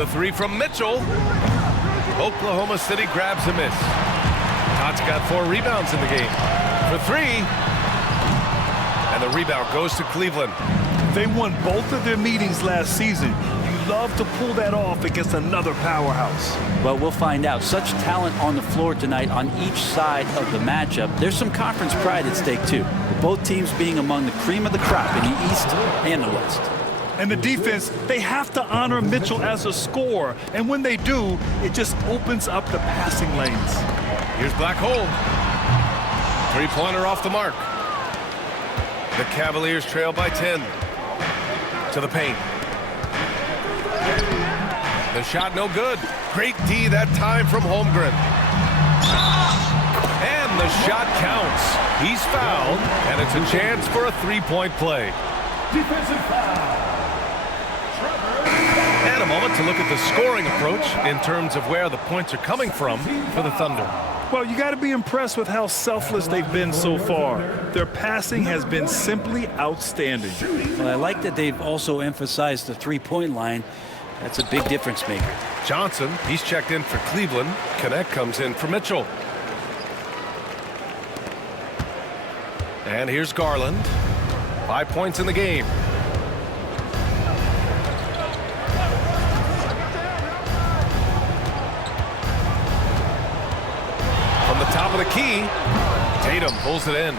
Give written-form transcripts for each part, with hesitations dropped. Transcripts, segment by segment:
The three from Mitchell. Oklahoma City grabs a miss. Todd's got 4 rebounds in the game. For 3. And the rebound goes to Cleveland. They won both of their meetings last season. You love to pull that off against another powerhouse. Well, we'll find out. Such talent on the floor tonight on each side of the matchup. There's some conference pride at stake, too. Both teams being among the cream of the crop in the East and the West. And the defense, they have to honor Mitchell as a scorer. And when they do, it just opens up the passing lanes. Here's Black Hole. 3-pointer off the mark. The Cavaliers trail by 10. To the paint. The shot no good. Great D that time from Holmgren. And the shot counts. He's fouled, and it's a chance for a 3-point play. Defensive foul. And a moment to look at the scoring approach in terms of where the points are coming from for the Thunder. Well, you got to be impressed with how selfless they've been so far. Their passing has been simply outstanding. Well, I like that they've also emphasized the three-point line. That's a big difference maker. Johnson, he's checked in for Cleveland. Connect comes in for Mitchell. And here's Garland. 5 points in the game. From the top of the key, Tatum pulls it in.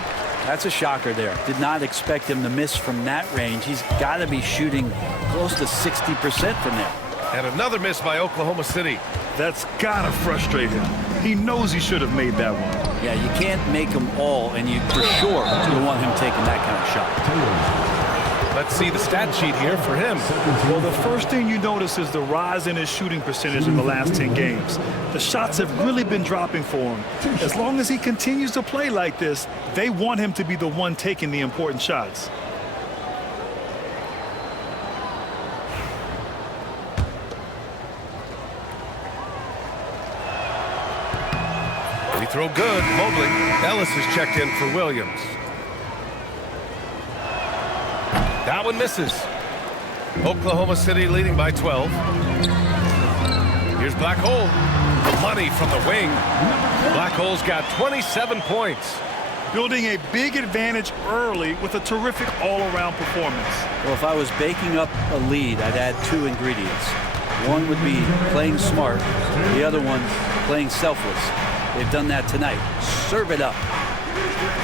That's a shocker there. Did not expect him to miss from that range. He's got to be shooting close to 60% from there. And another miss by Oklahoma City. That's got to frustrate him. He knows he should have made that one. Yeah, you can't make them all, and you for sure you want him taking that kind of shot. Let's see the stat sheet here for him. Well, the first thing you notice is the rise in his shooting percentage in the last 10 games. The shots have really been dropping for him. As long as he continues to play like this, they want him to be the one taking the important shots. Free throw good. Mobley. Ellis is checked in for Williams. That one misses. Oklahoma City leading by 12. Here's Black Hole. Money from the wing. Black Hole's got 27 points. Building a big advantage early with a terrific all-around performance. Well, if I was baking up a lead, I'd add 2 ingredients. One would be playing smart. The other one, playing selfless. They've done that tonight. Serve it up.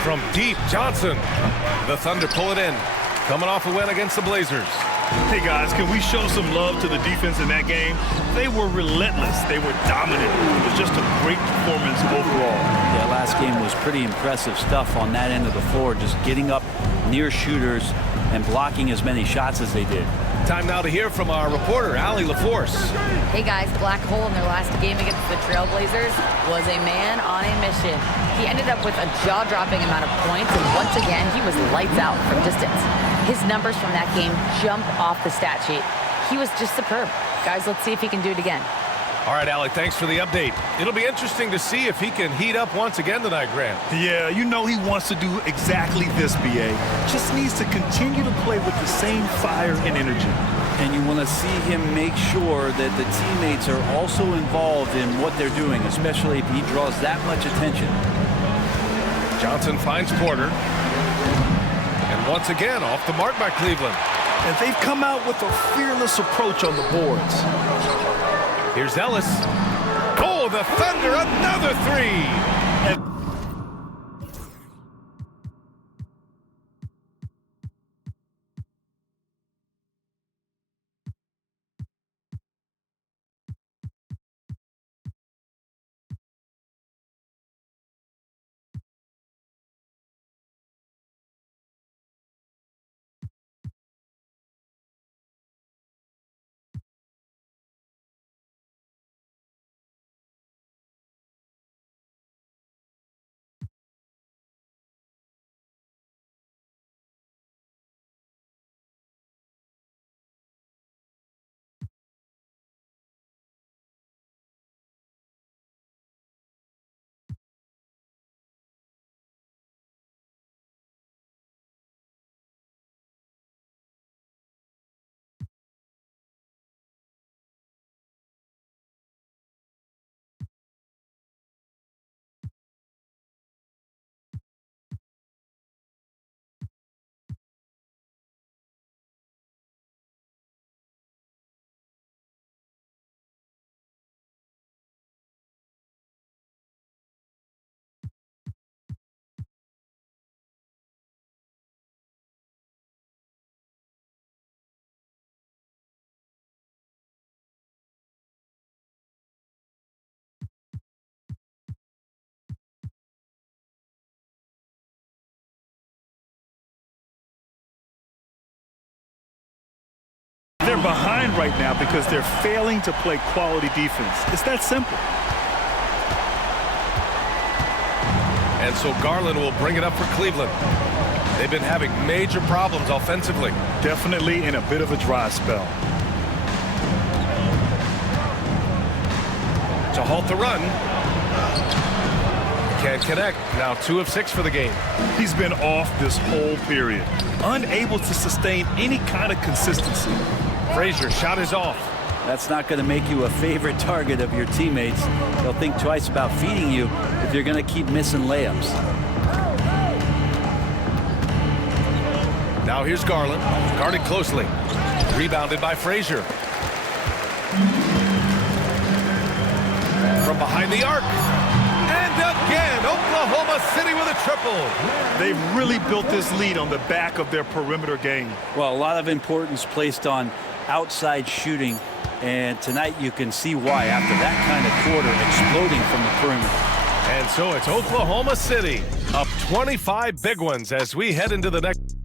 From deep, Johnson. The Thunder pull it in. Coming off a win against the Blazers. Hey, guys, can we show some love to the defense in that game? They were relentless. They were dominant. It was just a great performance overall. Yeah, last game was pretty impressive stuff on that end of the floor, just getting up near shooters and blocking as many shots as they did. Time now to hear from our reporter, Allie LaForce. Hey guys, Black Hole in their last game against the Trailblazers was a man on a mission. He ended up with a jaw-dropping amount of points, and once again, he was lights out from distance. His numbers from that game jump off the stat sheet. He was just superb. Guys, let's see if he can do it again. All right, Allie, thanks for the update. It'll be interesting to see if he can heat up once again tonight, Grant. Yeah, you know he wants to do exactly this, B.A. Just needs to continue to play with the same fire and energy. And you want to see him make sure that the teammates are also involved in what they're doing, especially if he draws that much attention. Johnson finds Porter. And once again, off the mark by Cleveland. And they've come out with a fearless approach on the boards. Here's Ellis. Oh, the Thunder, another 3. And They're behind right now because they're failing to play quality defense. It's that simple. And so Garland will bring it up for Cleveland. They've been having major problems offensively. Definitely in a bit of a dry spell. To halt the run. Can't connect. Now 2 of 6 for the game. He's been off this whole period. Unable to sustain any kind of consistency. Frazier shot is off. That's not going to make you a favorite target of your teammates. They'll think twice about feeding you if you're going to keep missing layups. Now here's Garland, guarded closely. Rebounded by Frazier. From behind the arc. And again, Oklahoma City with a triple. They've really built this lead on the back of their perimeter game. Well, a lot of importance placed on outside shooting. And tonight you can see why after that kind of quarter exploding from the perimeter. And so it's Oklahoma City up 25 big ones as we head into the next.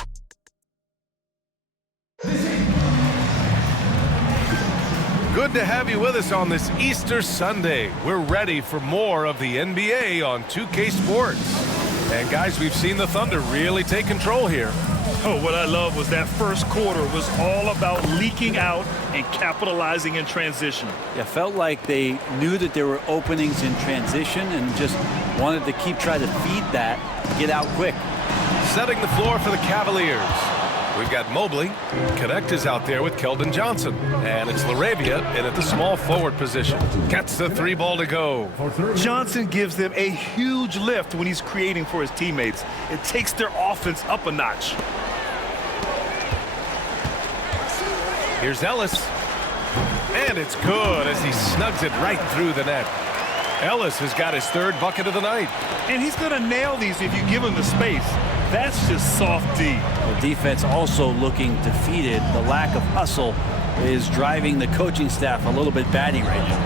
Good to have you with us on this Easter Sunday. We're ready for more of the NBA on 2K Sports. And guys, we've seen the Thunder really take control here. Oh, what I love was that first quarter was all about leaking out and capitalizing in transition. Yeah, felt like they knew that there were openings in transition and just wanted to try to feed that, get out quick. Setting the floor for the Cavaliers. We've got Mobley. Connect is out there with Keldon Johnson. And it's LaRavia in at the small forward position. Gets the 3 ball to go. Johnson gives them a huge lift when he's creating for his teammates. It takes their offense up a notch. Here's Ellis. And it's good as he snugs it right through the net. Ellis has got his 3rd bucket of the night. And he's going to nail these if you give him the space. That's just soft D. The defense also looking defeated. The lack of hustle is driving the coaching staff a little bit batty right now.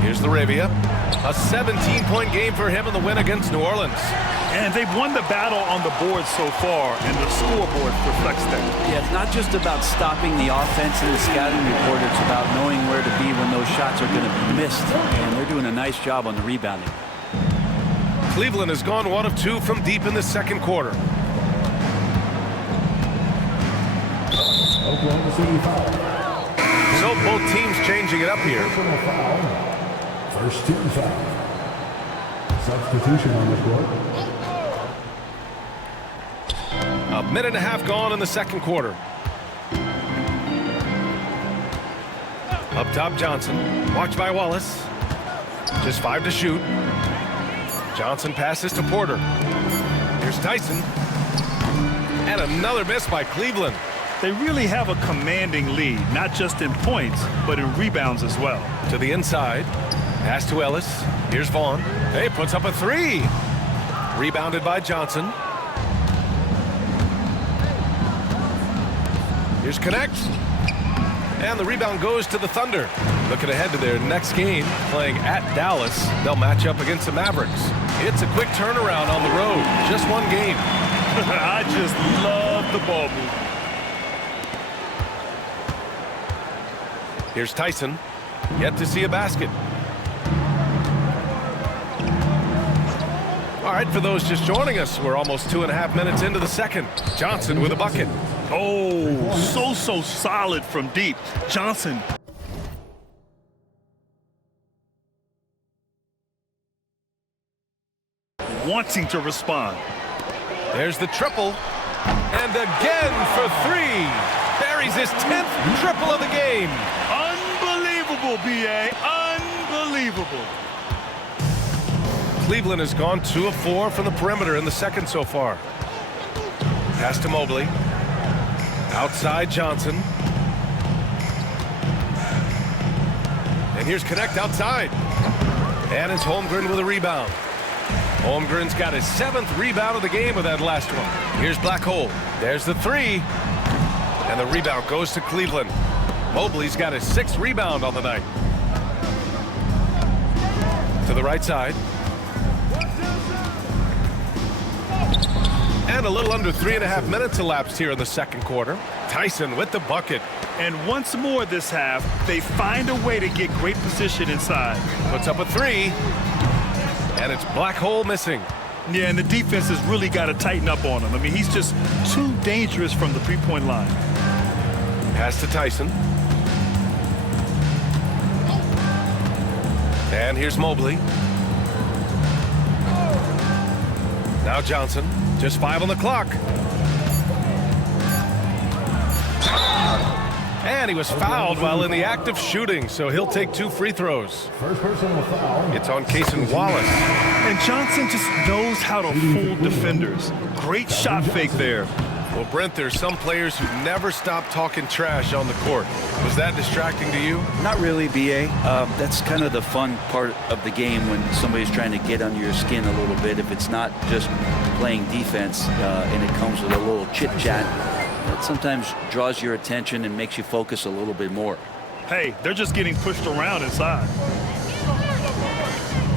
Here's LaRavia. A 17-point game for him in the win against New Orleans. And they've won the battle on the board so far, and the scoreboard reflects that. Yeah, it's not just about stopping the offense in the scouting report. It's about knowing where to be when those shots are going to be missed. And they're doing a nice job on the rebounding. Cleveland has gone 1 of 2 from deep in the second quarter. Oklahoma City foul. So both teams changing it up here. First team foul. Substitution on the court. A minute and a half gone in the second quarter. Up top, Johnson. Watched by Wallace. Just 5 to shoot. Johnson passes to Porter. Here's Tyson. And another miss by Cleveland. They really have a commanding lead, not just in points, but in rebounds as well. To the inside. Pass to Ellis. Here's Vaughn. Hey, puts up a 3. Rebounded by Johnson. Here's Connect. And the rebound goes to the Thunder. Looking ahead to their next game, playing at Dallas. They'll match up against the Mavericks. It's a quick turnaround on the road. Just 1 game. I just love the ball movement. Here's Tyson. Yet to see a basket. All right, for those just joining us, we're almost 2.5 minutes into the second. Johnson with a bucket. Oh, so solid from deep. Johnson. Wanting to respond. There's the triple. And again for 3. Buries his 10th triple of the game. Unbelievable, B.A. Unbelievable. Cleveland has gone 2 of 4 from the perimeter in the second so far. Pass to Mobley. Outside Johnson. And here's Connect outside. And it's Holmgren with a rebound. Holmgren's got his 7th rebound of the game with that last one. Here's Black Hole. There's the 3. And the rebound goes to Cleveland. Mobley's got his 6th rebound on the night. To the right side. And a little under 3.5 minutes elapsed here in the second quarter. Tyson with the bucket. And once more this half, they find a way to get great position inside. Puts up a three. And it's Black Hole missing. Yeah, and the defense has really got to tighten up on him. I mean, he's just too dangerous from the three-point line. Pass to Tyson. And here's Mobley. Now Johnson. Just 5 on the clock. And he was fouled while in the act of shooting, so he'll take 2 free throws. First personal foul. It's on Cason Wallace. And Johnson just knows how to fool defenders. Great shot fake there. Well, Brent, there's some players who never stop talking trash on the court. Was that distracting to you? Not really, B.A. That's kind of the fun part of the game when somebody's trying to get under your skin a little bit. If it's not just playing defense and it comes with a little chit-chat, that sometimes draws your attention and makes you focus a little bit more. Hey, they're just getting pushed around inside.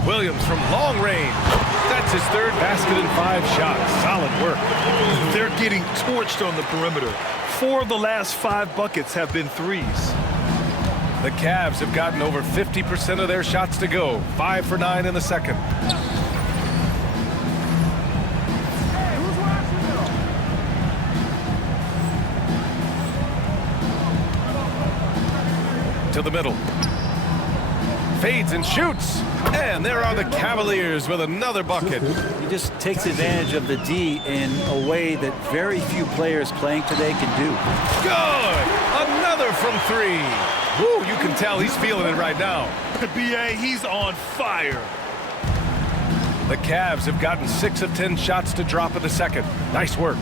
Williams from long range. That's his 3rd basket in 5 shots. Solid work. They're getting torched on the perimeter. 4 of the last 5 buckets have been threes. The Cavs have gotten over 50% of their shots to go. 5 for 9 in the second. To the middle. Fades and shoots. And there are the Cavaliers with another bucket. He just takes advantage of the D in a way that very few players playing today can do. Good. Another from 3. Woo, you can tell he's feeling it right now. B.A., he's on fire. The Cavs have gotten 6 of 10 shots to drop in the second. Nice work.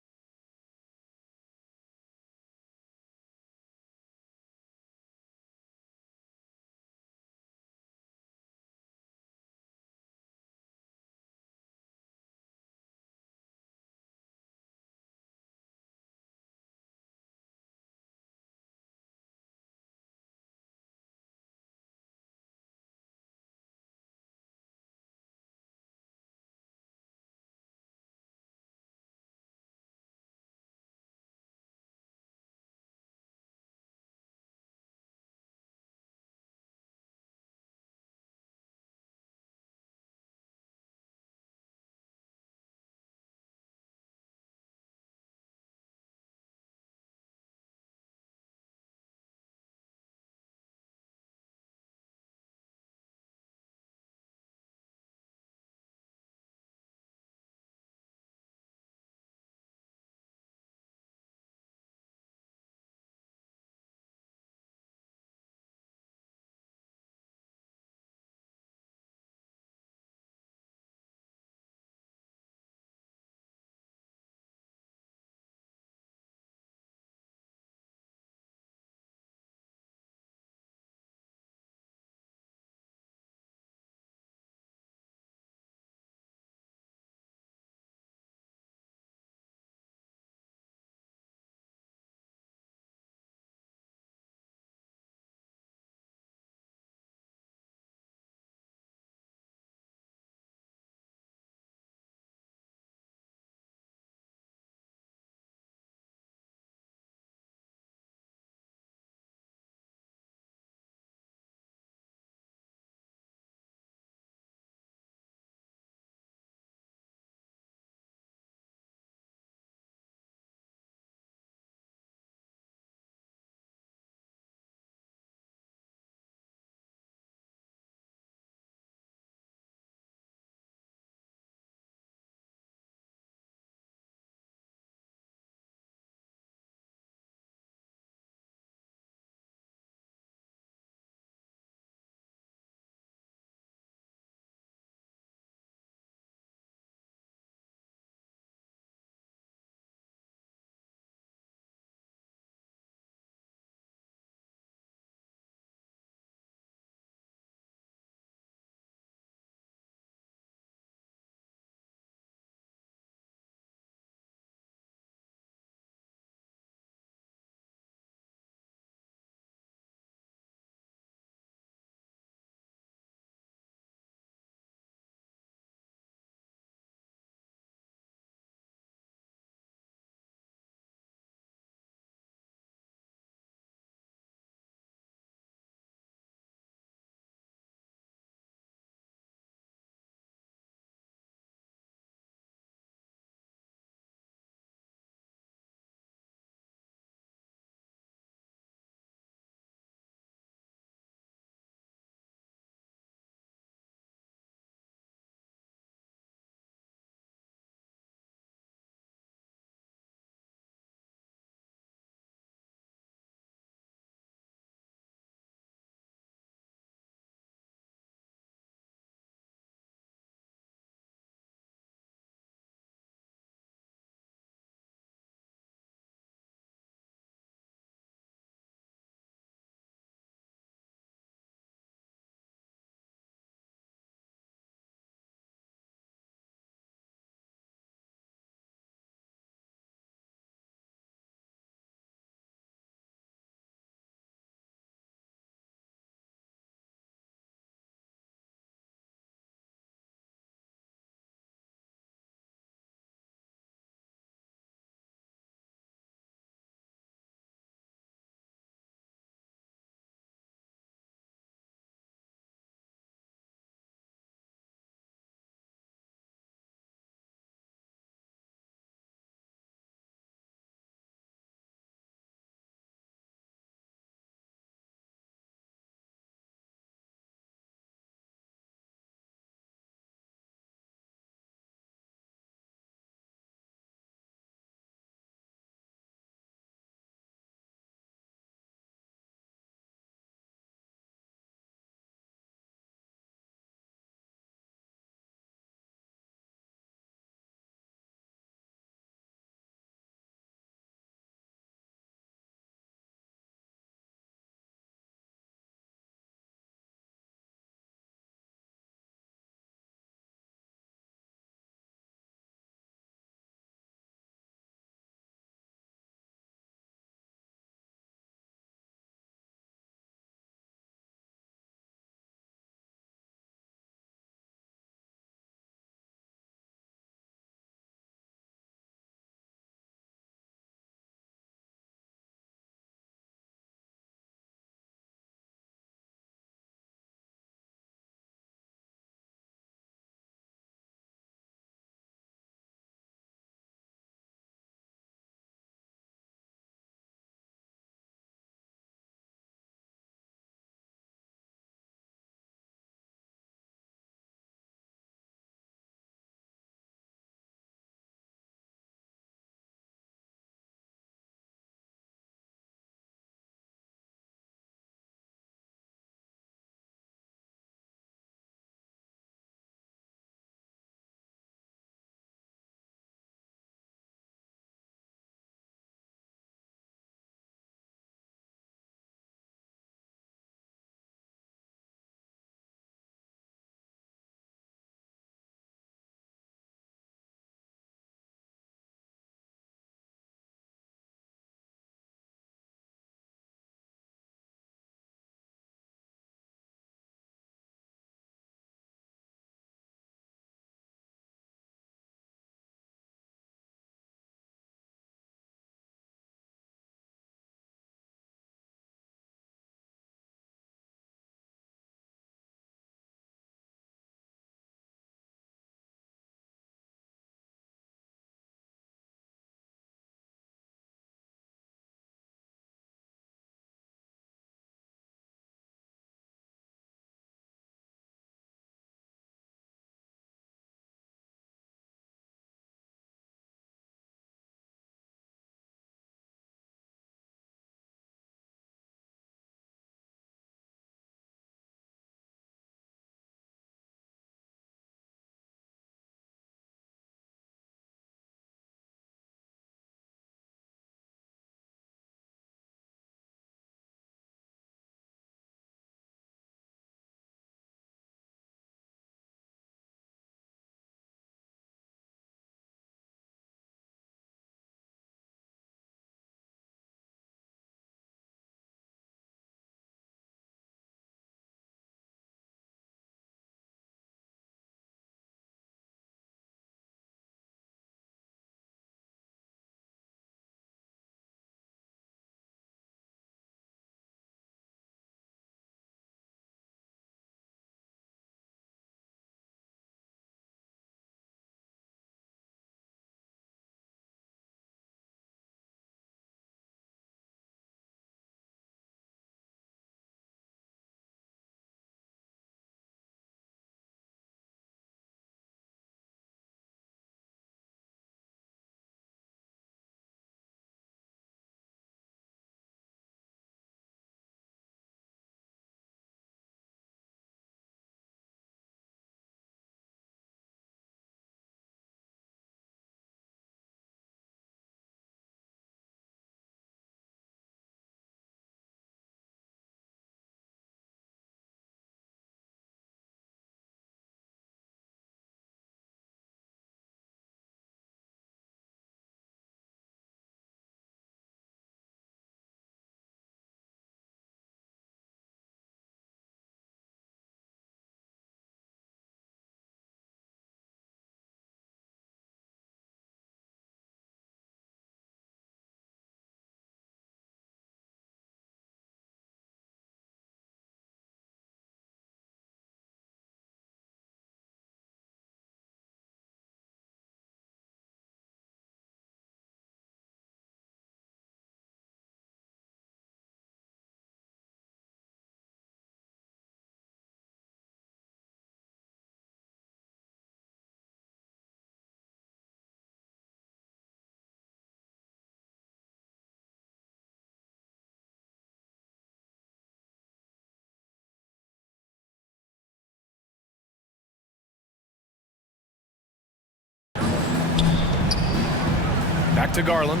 Back to Garland.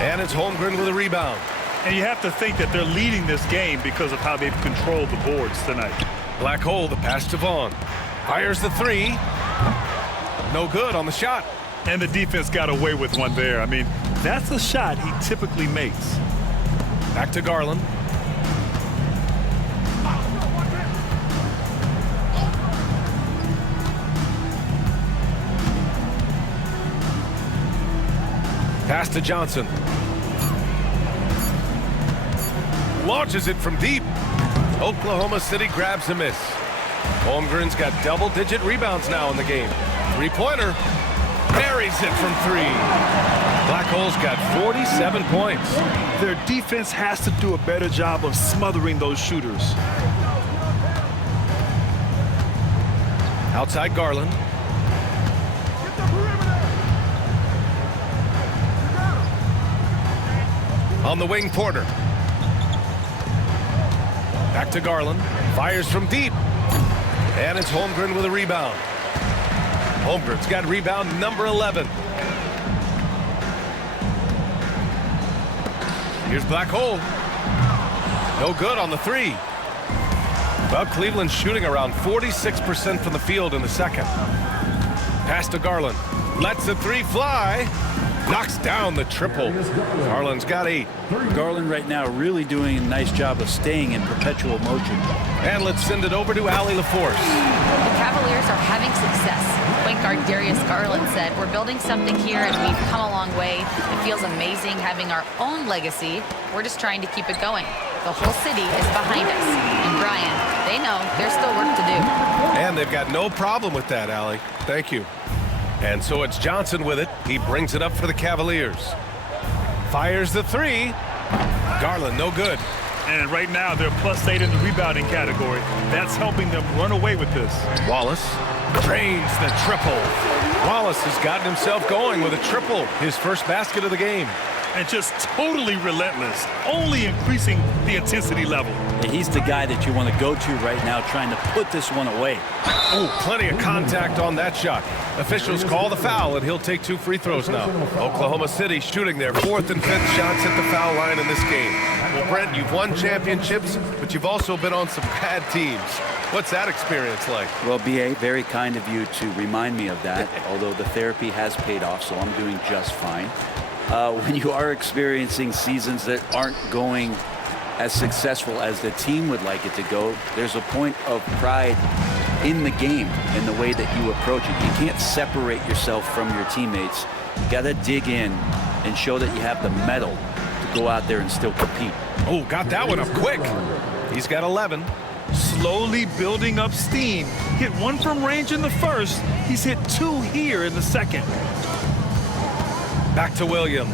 And it's Holmgren with a rebound. And you have to think that they're leading this game because of how they've controlled the boards tonight. Black hole, the pass to Vaughn. Fires the three. No good on the shot. And the defense got away with one there. I mean, that's a shot he typically makes. Back to Garland. Pass to Johnson. Launches it from deep. Oklahoma City grabs a miss. Holmgren's got double-digit rebounds now in the game. Three-pointer. Buries it from three. Black Hole's got 47 points. Their defense has to do a better job of smothering those shooters. Outside Garland. On the wing, Porter. Back to Garland. Fires from deep. And it's Holmgren with a rebound. Holmgren's got rebound number 11. Here's Black Hole. No good on the three. Well, Cleveland's shooting around 46% from the field in the second. Pass to Garland. Lets the three fly. Knocks down the triple. Garland's got 8. Garland right now really doing a nice job of staying in perpetual motion. And let's send it over to Allie LaForce. The Cavaliers are having success. Point guard Darius Garland said, "We're building something here and we've come a long way. It feels amazing having our own legacy. We're just trying to keep it going. The whole city is behind us." And Brian, they know there's still work to do. And they've got no problem with that, Allie. Thank you. And so it's Johnson with it. He brings it up for the Cavaliers. Fires the three. Garland, no good. And right now, they're +8 in the rebounding category. That's helping them run away with this. Wallace drains the triple. Wallace has gotten himself going with a triple, his first basket of the game. And just totally relentless, only increasing the intensity level. He's the guy that you want to go to right now, trying to put this one away. Oh, plenty of contact on that shot. Officials call the foul, and he'll take 2 free throws now. Oklahoma City shooting their 4th and 5th shots at the foul line in this game. Well, Brent, you've won championships, but you've also been on some bad teams. What's that experience like? Well, B.A., very kind of you to remind me of that, although the therapy has paid off, so I'm doing just fine. When you are experiencing seasons that aren't going as successful as the team would like it to go, there's a point of pride in the game in the way that you approach it. You can't separate yourself from your teammates. You got to dig in and show that you have the mettle to go out there and still compete. Oh, got that one up quick. He's got 11. Slowly building up steam. Hit 1 from range in the first. He's hit 2 here in the second. Back to Williams.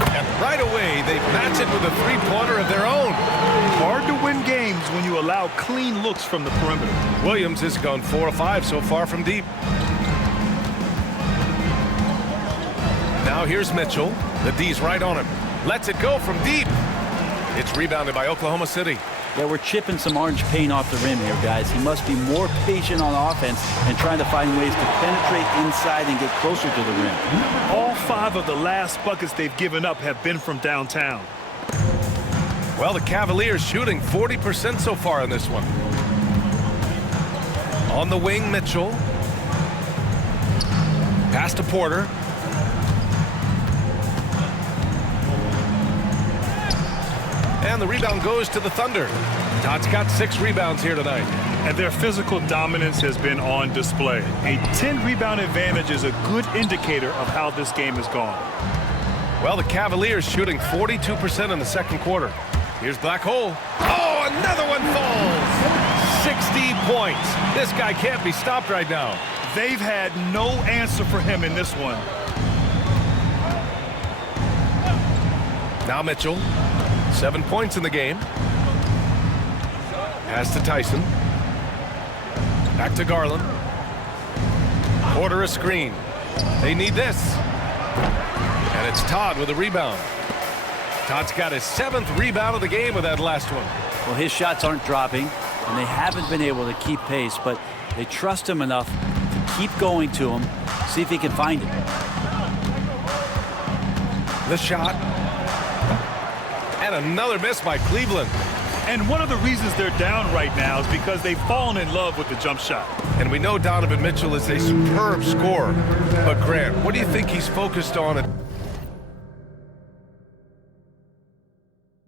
And right away, they match it with a three-pointer of their own. Hard to win games when you allow clean looks from the perimeter. Williams has gone 4 of 5 so far from deep. Now here's Mitchell. The D's right on him. Lets it go from deep. It's rebounded by Oklahoma City. Yeah, we're chipping some orange paint off the rim here, guys. He must be more patient on offense and trying to find ways to penetrate inside and get closer to the rim. All 5 of the last buckets they've given up have been from downtown. Well, the Cavaliers shooting 40% so far in this one. On the wing, Mitchell. Pass to Porter. And the rebound goes to the Thunder. Todd's got 6 rebounds here tonight. And their physical dominance has been on display. A 10-rebound advantage is a good indicator of how this game has gone. Well, the Cavaliers shooting 42% in the second quarter. Here's Black Hole. Oh, another one falls. 60 points. This guy can't be stopped right now. They've had no answer for him in this one. Now Mitchell. 7 points in the game. Pass to Tyson. Back to Garland. Porter a screen. They need this. And it's Todd with a rebound. Todd's got his 7th rebound of the game with that last one. Well, his shots aren't dropping, and they haven't been able to keep pace, but they trust him enough to keep going to him, see if he can find it. The shot. And another miss by Cleveland. And one of the reasons they're down right now is because they've fallen in love with the jump shot. And we know Donovan Mitchell is a superb scorer. But Grant, what do you think he's focused on at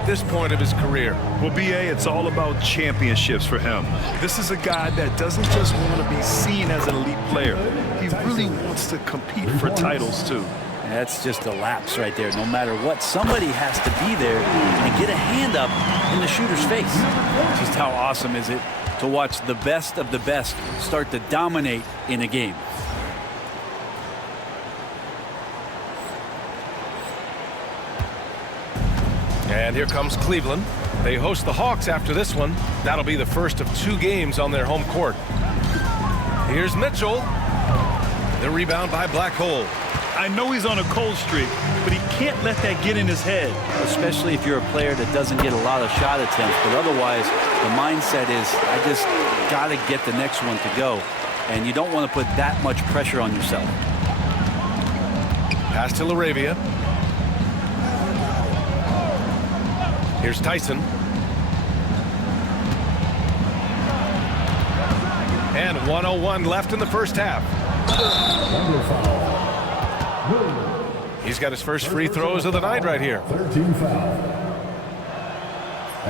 this point of his career? Well, BA, it's all about championships for him. This is a guy that doesn't just want to be seen as an elite player. He really wants to compete for titles, too. That's just a lapse right there. No matter what, somebody has to be there and get a hand up in the shooter's face. Just how awesome is it to watch the best of the best start to dominate in a game. And here comes Cleveland. They host the Hawks after this one. That'll be the first of 2 games on their home court. Here's Mitchell. The rebound by Black Hole. I know he's on a cold streak, but he can't let that get in his head. Especially if you're a player that doesn't get a lot of shot attempts. But otherwise, the mindset is, I just got to get the next one to go. And you don't want to put that much pressure on yourself. Pass to LaRavia. Here's Tyson. And 1:01 left in the first half. He's got his first free throws of the night right here. 13 foul.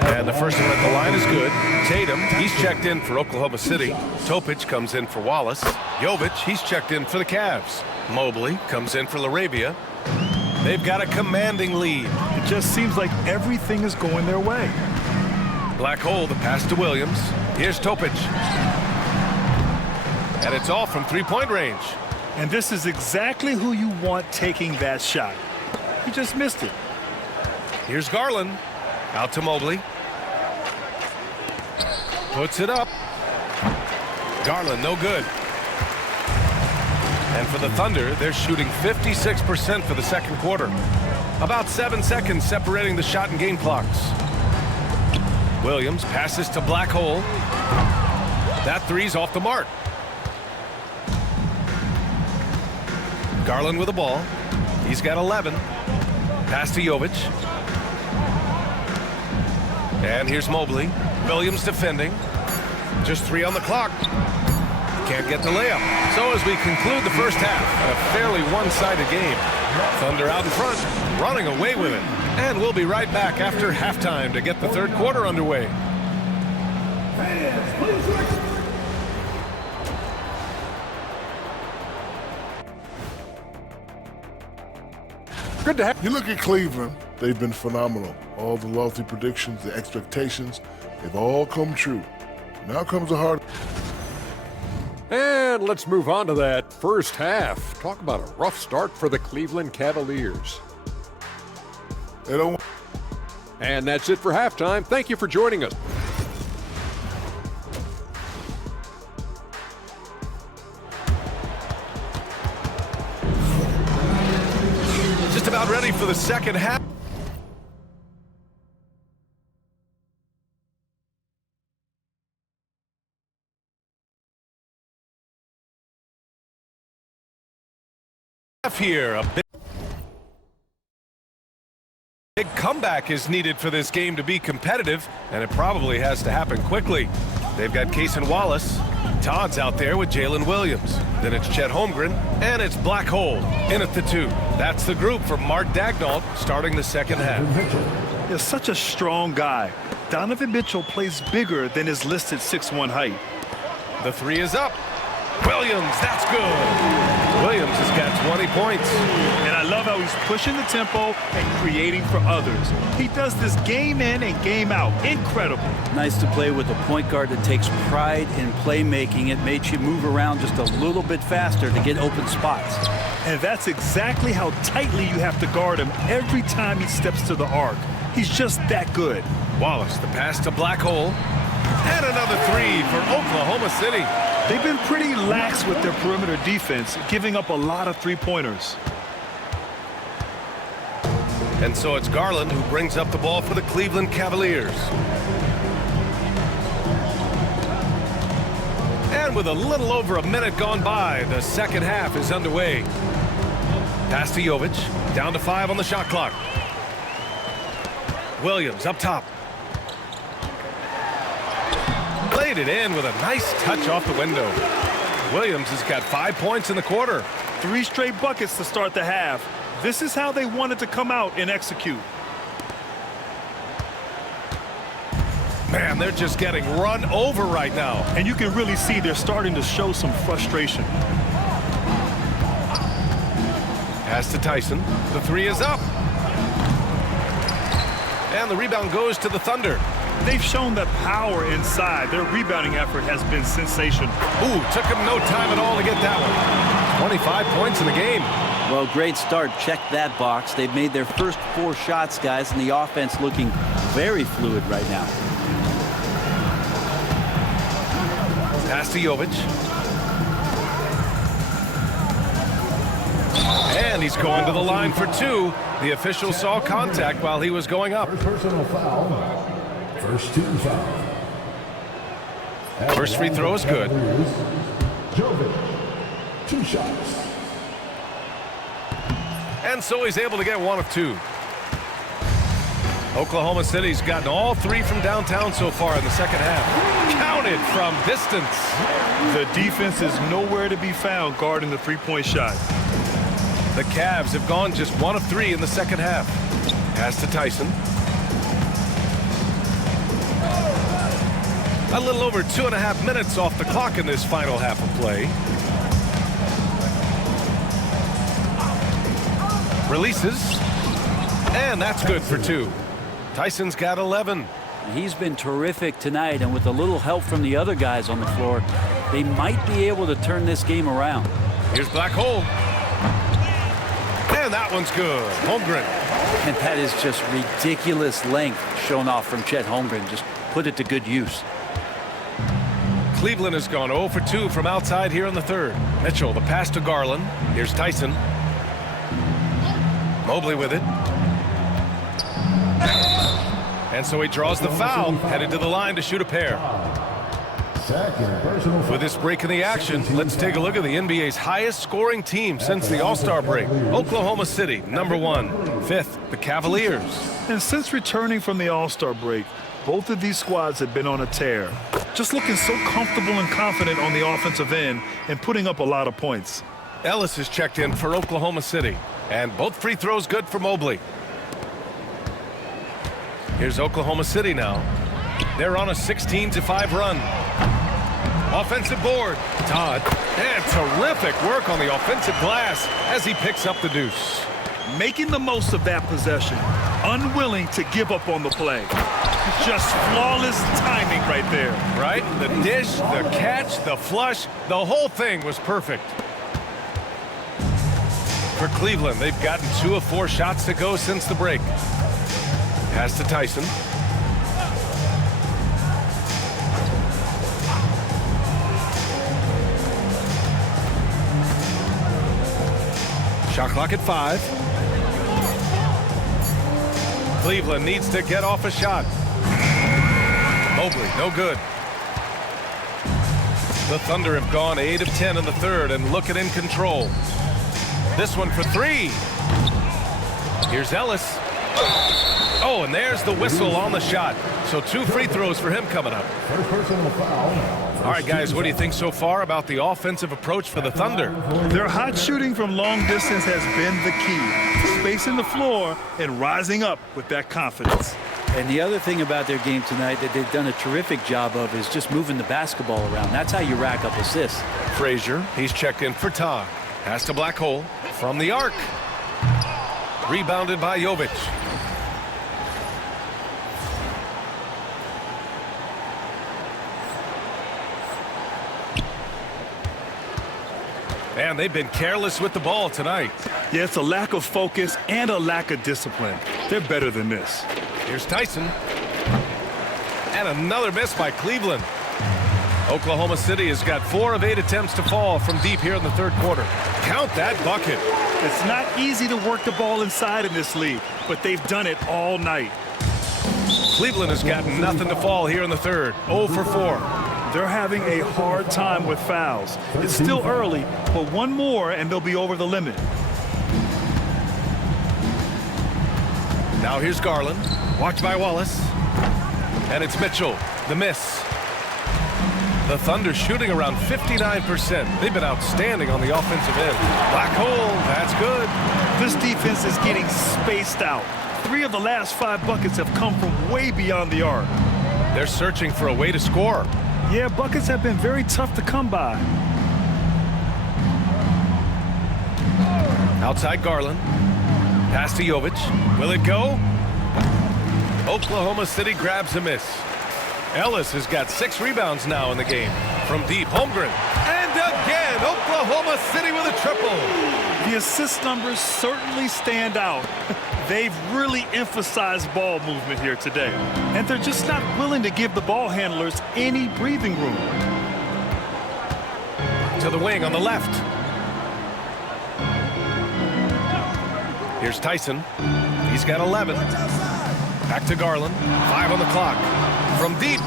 And the first one at the line is good. Tatum, he's checked in for Oklahoma City. Topic comes in for Wallace. Jovic, he's checked in for the Cavs. Mobley comes in for LaRavia. They've got a commanding lead. It just seems like everything is going their way. Black Hole, the pass to Williams. Here's Topic. And it's all from three-point range. And this is exactly who you want taking that shot. He just missed it. Here's Garland. Out to Mobley. Puts it up. Garland, no good. And for the Thunder, they're shooting 56% for the second quarter. About 7 seconds separating the shot and game clocks. Williams passes to Black Hole. That three's off the mark. Garland with the ball. He's got 11. Pass to Jovic. And here's Mobley. Williams defending. Just 3 on the clock. Can't get the layup. So as we conclude the first half, a fairly one-sided game. Thunder out in front, running away with it. And we'll be right back after halftime to get the third quarter underway. Good to have. You look at Cleveland, they've been phenomenal. All the lofty predictions, the expectations, they've all come true. Now comes the hard. And let's move on to that first half. Talk about a rough start for the Cleveland Cavaliers. They don't. And that's it for halftime. Thank you for joining us. Just about ready for the second half. Here, a big comeback is needed for this game to be competitive, and it probably has to happen quickly. They've got Cason Wallace. Todd's out there with Jalen Williams. Then it's Chet Holmgren, and it's Black Hole in at the 2. That's the group for Mark Daigneault starting the second half. They're such a strong guy. Donovan Mitchell plays bigger than his listed 6'1" height. The 3 is up. Williams, that's good. Williams has got 20 points. And I love how he's pushing the tempo and creating for others. He does this game in and game out. Incredible. Nice to play with a point guard that takes pride in playmaking. It makes you move around just a little bit faster to get open spots. And that's exactly how tightly you have to guard him every time he steps to the arc. He's just that good. Wallace, the pass to Black Hole. And another 3 for Oklahoma City. They've been pretty lax with their perimeter defense, giving up a lot of three-pointers. And so it's Garland who brings up the ball for the Cleveland Cavaliers. And And with a little over a minute gone by, the second half is underway. Pass to Jovic, down to 5 on the shot clock. Williams up top. Played it in with a nice touch off the window. Williams has got 5 points in the quarter. 3 straight buckets to start the half. This is how they wanted to come out and execute. Man, they're just getting run over right now. And you can really see they're starting to show some frustration. Pass to Tyson. The 3 is up. And the rebound goes to the Thunder. They've shown that power inside. Their rebounding effort has been sensational. Ooh, took him no time at all to get that one. 25 points in the game. Well, great start. Check that box. They've made their first 4 shots, guys, and the offense looking very fluid right now. Pass to Jovic. And he's going to the line for 2. The official saw contact while he was going up. First personal foul. First team foul. First free throw is good. Jovic, 2 shots. And so he's able to get 1 of 2. Oklahoma City's gotten all 3 from downtown so far in the second half. Counted from distance. The defense is nowhere to be found guarding the three-point shot. The Cavs have gone just 1 of 3 in the second half. Pass to Tyson. A little over 2.5 minutes off the clock in this final half of play. Releases. And that's good for 2. Tyson's got 11. He's been terrific tonight, and with a little help from the other guys on the floor, they might be able to turn this game around. Here's Black Hole. And that one's good. Holmgren. And that is just ridiculous length shown off from Chet Holmgren. Just put it to good use. Cleveland has gone 0 for 2 from outside here in the third. Mitchell, the pass to Garland. Here's Tyson. Mobley with it. And so he draws the foul, headed to the line to shoot a pair. Second personal foul. With this break in the action, let's take a look at the NBA's highest scoring team since the All-Star break. Oklahoma City, number 1. 5th, the Cavaliers. And since returning from the All-Star break, both of these squads have been on a tear. Just looking so comfortable and confident on the offensive end and putting up a lot of points. Ellis is checked in for Oklahoma City. And both free throws good for Mobley. Here's Oklahoma City now. They're on a 16-5 run. Offensive board. Todd. And terrific work on the offensive glass as he picks up the deuce. Making the most of that possession. Unwilling to give up on the play. Just flawless timing right there. Right? The dish, the catch, the flush, the whole thing was perfect. For Cleveland, they've gotten 2 of 4 shots to go since the break. Pass to Tyson. Shot clock at 5. Cleveland needs to get off a shot. Mobley, no good. The Thunder have gone 8 of 10 in the third and looking in control. This one for 3. Here's Ellis. Oh, and there's the whistle on the shot. So 2 free throws for him coming up. First personal foul. All right, guys, what do you think so far about the offensive approach for the Thunder? Their hot shooting from long distance has been the key. Spacing the floor and rising up with that confidence. And the other thing about their game tonight that they've done a terrific job of is just moving the basketball around. That's how you rack up assists. Frazier, he's checked in for Todd. Pass to Black Hole from the arc. Rebounded by Jovic. And they've been careless with the ball tonight. Yeah, it's a lack of focus and a lack of discipline. They're better than this. Here's Tyson. And another miss by Cleveland. Oklahoma City has got 4 of 8 attempts to fall from deep here in the third quarter. Count that bucket. It's not easy to work the ball inside in this league, but they've done it all night. Cleveland has gotten nothing to fall here in the third. 0 for 4. They're having a hard time with fouls. It's still early, but one more and they'll be over the limit. Now here's Garland, watched by Wallace. And it's Mitchell, the miss. The Thunder shooting around 59%. They've been outstanding on the offensive end. Black hole, that's good. This defense is getting spaced out. 3 of the last 5 buckets have come from way beyond the arc. They're searching for a way to score. Yeah, buckets have been very tough to come by. Outside Garland. Pass to Jovic. Will it go? Oklahoma City grabs a miss. Ellis has got 6 rebounds now in the game. From deep, Holmgren. And again, Oklahoma City with a triple. The assist numbers certainly stand out. They've really emphasized ball movement here today. And they're just not willing to give the ball handlers any breathing room. To the wing on the left. Here's Tyson. He's got 11. Back to Garland. 5 on the clock. From deep.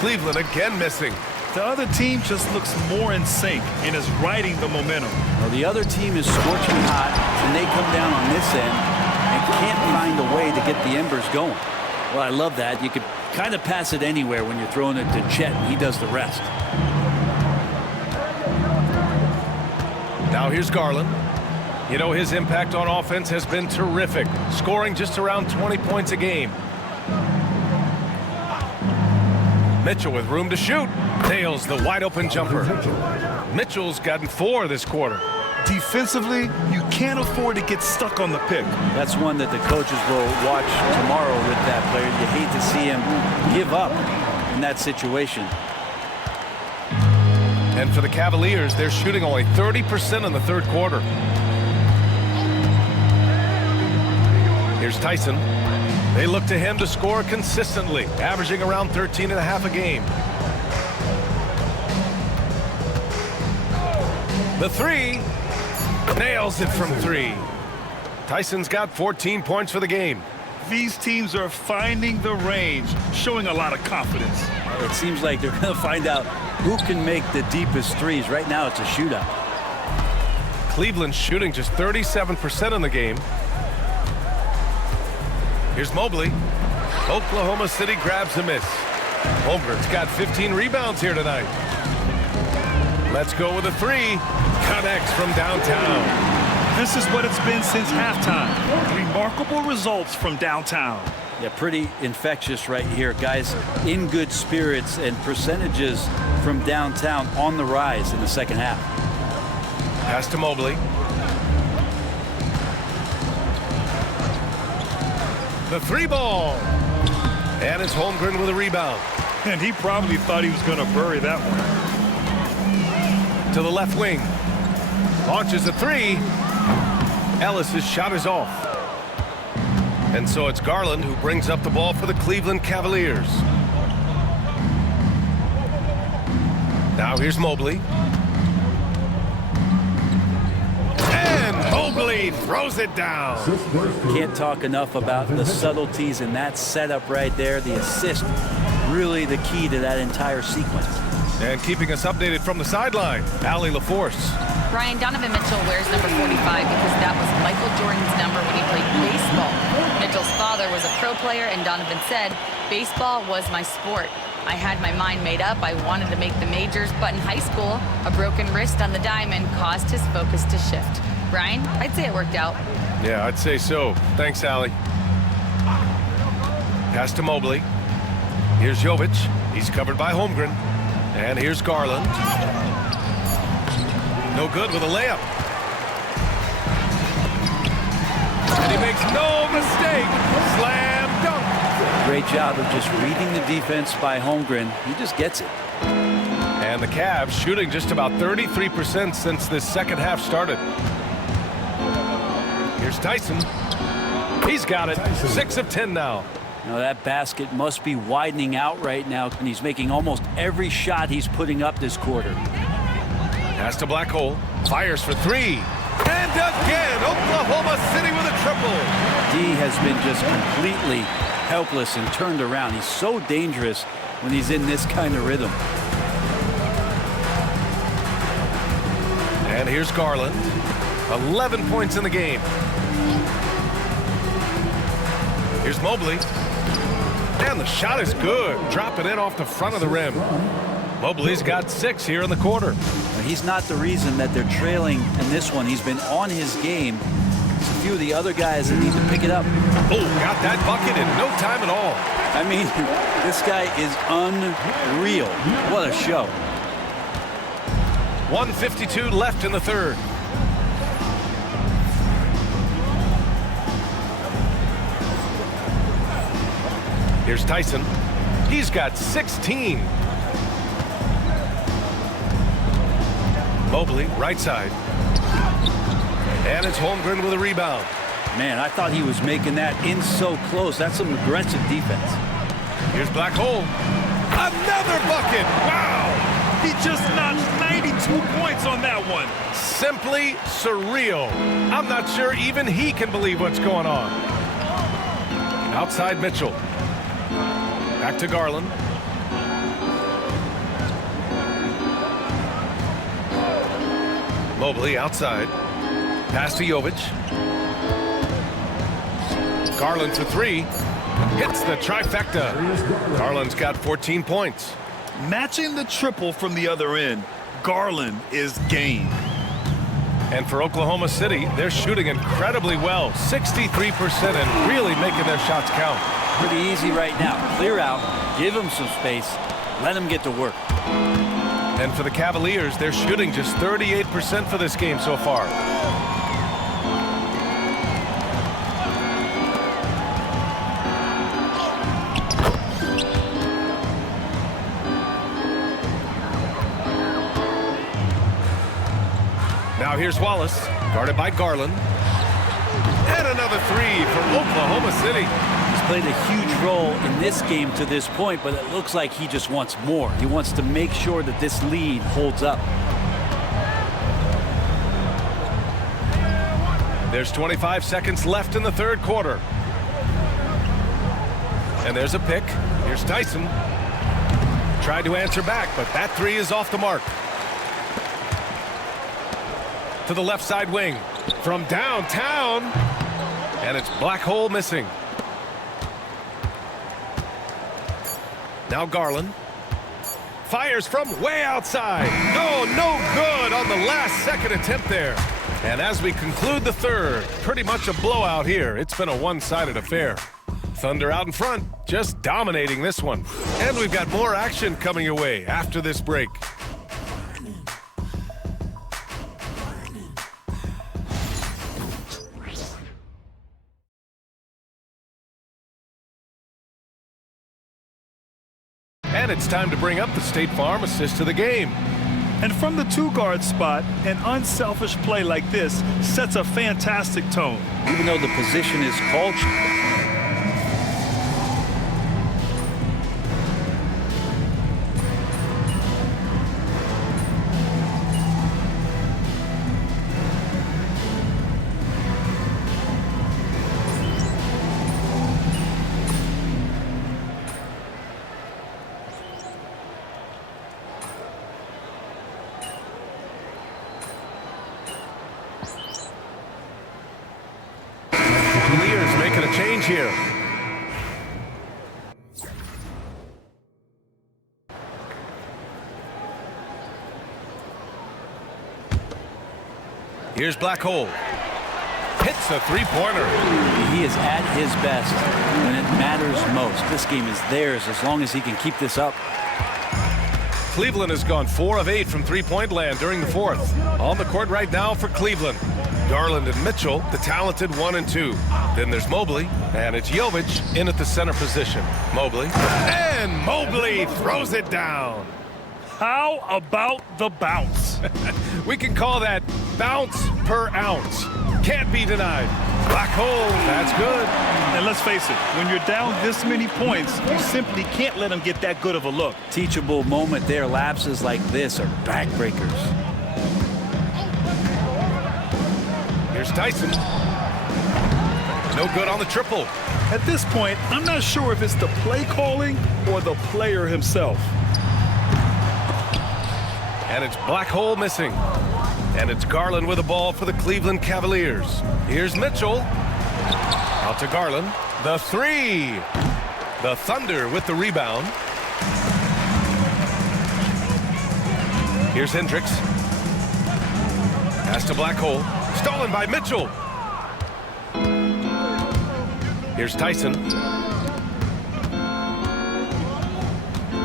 Cleveland again missing. The other team just looks more in sync and is riding the momentum. Well, the other team is scorching hot, and they come down on this end and can't find a way to get the embers going. Well, I love that. You could kind of pass it anywhere when you're throwing it to Chet, and he does the rest. Now here's Garland. You know, his impact on offense has been terrific, scoring just around 20 points a game. Mitchell with room to shoot. Nails the wide-open jumper. Mitchell's gotten 4 this quarter. Defensively, you can't afford to get stuck on the pick. That's one that the coaches will watch tomorrow with that player. You hate to see him give up in that situation. And for the Cavaliers, they're shooting only 30% in the third quarter. Here's Tyson. They look to him to score consistently, averaging around 13.5 a game. The 3. Nails it from 3. Tyson's got 14 points for the game. These teams are finding the range, showing a lot of confidence. It seems like they're going to find out who can make the deepest threes. Right now, it's a shootout. Cleveland's shooting just 37% in the game. Here's Mobley. Oklahoma City grabs a miss. Holmgren's got 15 rebounds here tonight. Let's go with a 3. Connects from downtown. This is what it's been since halftime. Remarkable results from downtown. Yeah, pretty infectious right here. Guys in good spirits, and percentages from downtown on the rise in the second half. Pass to Mobley. The 3 ball. And it's Holmgren with a rebound. And he probably thought he was going to bury that one. To the left wing. Launches a 3. Ellis's shot is off. And so it's Garland who brings up the ball for the Cleveland Cavaliers. Now here's Mobley. And Mobley throws it down. Can't talk enough about the subtleties in that setup right there. The assist, really the key to that entire sequence. And keeping us updated from the sideline, Allie LaForce. Brian, Donovan Mitchell wears number 45 because that was Michael Jordan's number when he played baseball. Mitchell's father was a pro player, and Donovan said, "Baseball was my sport. I had my mind made up. I wanted to make the majors, but in high school, a broken wrist on the diamond caused his focus to shift." Brian, I'd say it worked out. Yeah, I'd say so. Thanks, Allie. Pass to Mobley. Here's Jovic. He's covered by Holmgren. And here's Garland. No good with a layup. And he makes no mistake. Slam dunk. Great job of just reading the defense by Holmgren. He just gets it. And the Cavs shooting just about 33% since this second half started. Here's Tyson. He's got it. 6 of 10 now. Now that basket must be widening out right now, and he's making almost every shot he's putting up this quarter. Pass to Black Hole. Fires for 3. And again, Oklahoma City with a triple. D has been just completely helpless and turned around. He's so dangerous when he's in this kind of rhythm. And here's Garland. 11 points in the game. Here's Mobley. And the shot is good. Dropping in off the front of the rim. Mobley's got 6 here in the quarter. He's not the reason that they're trailing in this one. He's been on his game. There's a few of the other guys that need to pick it up. Oh, got that bucket in no time at all. I mean, this guy is unreal. What a show. 1:52 left in the third. Here's Tyson. He's got 16. Mobley, right side. And it's Holmgren with a rebound. Man, I thought he was making that in so close. That's some aggressive defense. Here's Black Hole. Another bucket. Wow. He just notched 92 points on that one. Simply surreal. I'm not sure even he can believe what's going on. Outside Mitchell. Back to Garland. Mobley outside. Pass to Jovic. Garland for 3. Hits the trifecta. Garland's got 14 points. Matching the triple from the other end, Garland is game. And for Oklahoma City, they're shooting incredibly well. 63% and really making their shots count. Pretty easy right now. Clear out, give him some space, let him get to work. And for the Cavaliers, they're shooting just 38% for this game so far. Now here's Wallace, guarded by Garland. And another 3 for Oklahoma City. He's played a huge role in this game to this point, but it looks like he just wants more. He wants to make sure that this lead holds up. There's 25 seconds left in the third quarter. And there's a pick. Here's Tyson. Tried to answer back, but that 3 is off the mark. To the left side wing. From downtown. And it's Black Hole missing. Now Garland. Fires from way outside. Oh, no good on the last second attempt there. And as we conclude the third, pretty much a blowout here. It's been a one-sided affair. Thunder out in front, just dominating this one. And we've got more action coming your way after this break. And it's time to bring up the State Farm assist to the game. And from the 2-guard spot, an unselfish play like this sets a fantastic tone. Even though the position is called. Making a change here. Here's Black Hole. Hits a 3-pointer. He is at his best when it matters most. This game is theirs as long as he can keep this up. Cleveland has gone 4 of 8 from three-point land during the fourth. On the court right now for Cleveland. Garland and Mitchell, the talented 1 and 2. Then there's Mobley, and it's Jovic in at the center position. Mobley, and Mobley throws it down. How about the bounce? We can call that bounce per ounce. Can't be denied. Black Hole, that's good. And let's face it, when you're down this many points, you simply can't let them get that good of a look. Teachable moment there. Lapses like this are backbreakers. Here's Tyson. No good on the triple. At this point, I'm not sure if it's the play calling or the player himself. And it's Black Hole missing. And it's Garland with the ball for the Cleveland Cavaliers. Here's Mitchell. Out to Garland. The three. The Thunder with the rebound. Here's Hendricks. Pass to Black Hole. Stolen by Mitchell. Here's Tyson.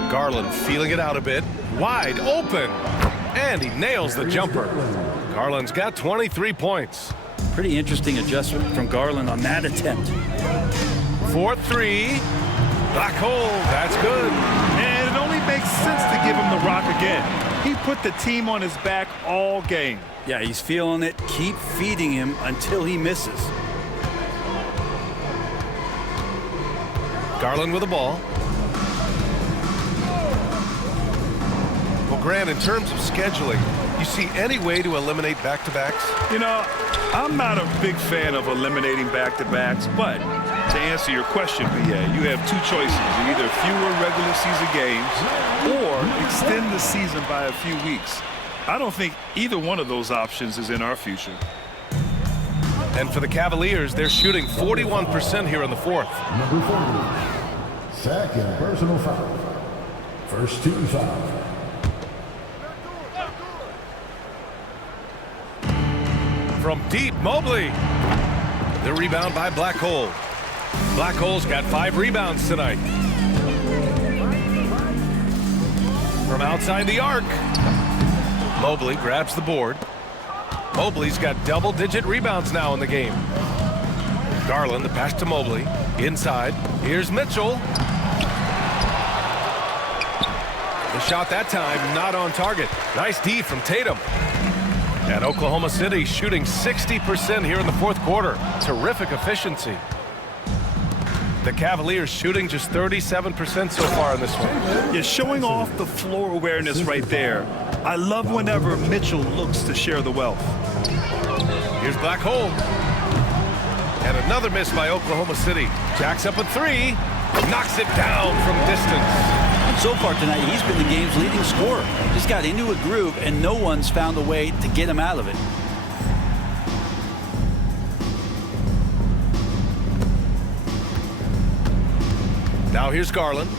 Garland feeling it out a bit. Wide open. And he nails the jumper. Garland's got 23 points. Pretty interesting adjustment from Garland on that attempt. 4-3. Black Hole. That's good. And it only makes sense to give him the rock again. He put the team on his back all game. Yeah, he's feeling it. Keep feeding him until he misses. Garland with the ball. Well, Grant, in terms of scheduling, you see any way to eliminate back-to-backs? You know, I'm not a big fan of eliminating back-to-backs, but to answer your question, BA, you have two choices. Either fewer regular season games or extend the season by a few weeks. I don't think either one of those options is in our future. And for the Cavaliers, they're shooting 41% here in the fourth. Number 40. Second personal foul. First team foul. From deep, Mobley. The rebound by Black Hole. Black Hole's got 5 rebounds tonight. From outside the arc. Mobley grabs the board. Mobley's got double-digit rebounds now in the game. Garland, the pass to Mobley. Inside. Here's Mitchell. The shot that time not on target. Nice D from Tatum. And Oklahoma City shooting 60% here in the fourth quarter. Terrific efficiency. The Cavaliers shooting just 37% so far in this one. You're showing off the floor awareness right there. I love whenever Mitchell looks to share the wealth. Here's Black Hole. And another miss by Oklahoma City. Jacks up a 3. Knocks it down from distance. So far tonight, he's been the game's leading scorer. Just got into a groove, and no one's found a way to get him out of it. Now here's Garland.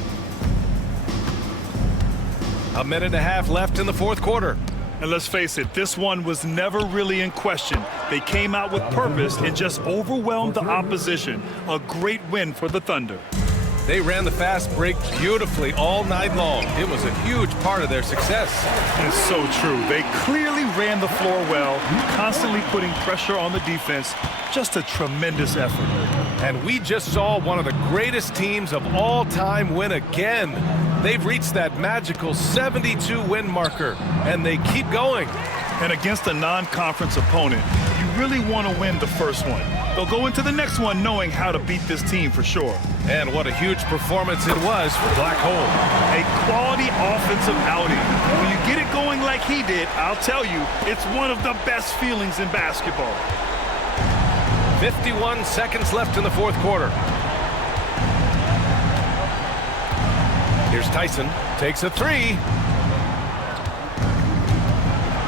A minute and a half left in the fourth quarter. And let's face it, this one was never really in question. They came out with purpose and just overwhelmed the opposition. A great win for the Thunder. They ran the fast break beautifully all night long. It was a huge part of their success. It's so true. They clearly ran the floor well, constantly putting pressure on the defense. Just a tremendous effort. And we just saw one of the greatest teams of all time win again. They've reached that magical 72-win marker, and they keep going. And against a non-conference opponent, you really want to win the first one. They'll go into the next one knowing how to beat this team for sure. And what a huge performance it was for Black Hole. A quality offensive outing. When you get it going like he did, I'll tell you, it's one of the best feelings in basketball. 51 seconds left in the fourth quarter. Here's Tyson, takes a 3.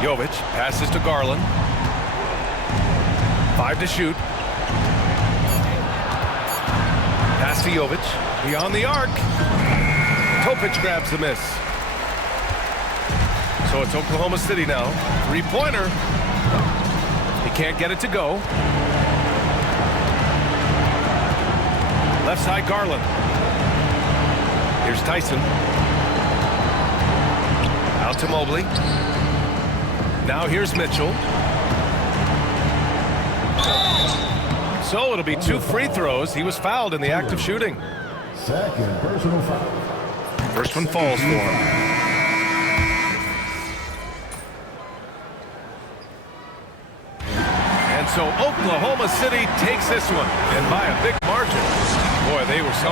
Jovic passes to Garland. 5 to shoot. Pass to Jovic, beyond the arc. Topic grabs the miss. So it's Oklahoma City now. 3-pointer. He can't get it to go. Left side, Garland. Here's Tyson. Out to Mobley. Now here's Mitchell. So it'll be 2 free throws. He was fouled in the act of shooting. Second personal foul. First one falls for him. And so Oklahoma City takes this one, and by a big margin. Boy, they were so